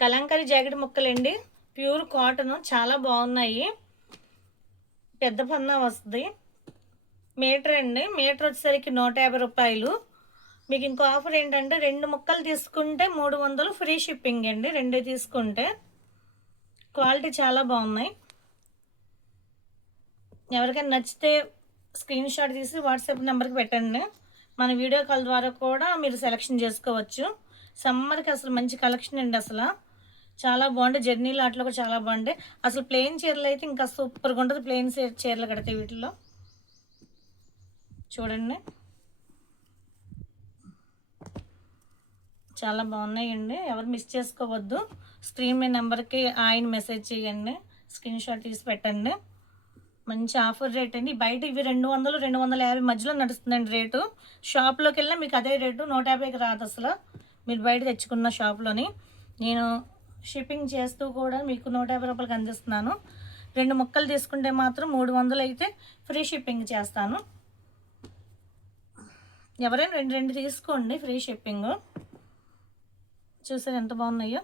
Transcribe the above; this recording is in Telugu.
కలంకారీ జాకెట్ ముక్కలండి, ప్యూర్ కాటన్, చాలా బాగున్నాయి. పెద్ద పన్నా వస్తుంది. మీటర్ అండి, మీటర్ వచ్చేసరికి 150 రూపాయలు. మీకు ఇంకో ఆఫర్ ఏంటంటే 2 ముక్కలు తీసుకుంటే 300 ఫ్రీ షిప్పింగ్ అండి. 2 తీసుకుంటే క్వాలిటీ చాలా బాగున్నాయి. ఎవరికైనా నచ్చితే స్క్రీన్ షాట్ తీసి వాట్సాప్ నెంబర్కి పెట్టండి. మన వీడియో కాల్ ద్వారా కూడా మీరు సెలెక్షన్ చేసుకోవచ్చు. సమ్మర్కి అసలు మంచి కలెక్షన్ అండి. అసలు చాలా బాగుంటాయి. జర్నీలు అట్లా కూడా చాలా బాగుంటాయి. అసలు ప్లెయిన్ చీరలు అయితే ఇంకా సూపర్గా ఉంటుంది. ప్లెయిన్ చీరలు కడతాయి వీటిలో. చూడండి, చాలా బాగున్నాయండి. ఎవరు మిస్ చేసుకోవద్దు. స్క్రీన్ మీద నెంబర్కి ఆయన మెసేజ్ చేయండి, స్క్రీన్ షాట్ తీసి పెట్టండి. మంచి ఆఫర్ రేట్ అండి. బయట ఇవి 200, 250 మధ్యలో నడుస్తుందండి రేటు. షాప్లోకి వెళ్ళినా మీకు అదే రేటు, 150కి రాదు అసలు. మీరు బయట తెచ్చుకున్న షాప్లోని నేను షిప్పింగ్ చేస్తూ కూడా మీకు 150 రూపాయలకి అందిస్తున్నాను. 2 ముక్కలు తీసుకుంటే మాత్రం 300 అయితే ఫ్రీ షిప్పింగ్ చేస్తాను. ఎవరైనా 2 తీసుకోండి, ఫ్రీ షిప్పింగ్. చూసారు ఎంత బాగున్నాయో.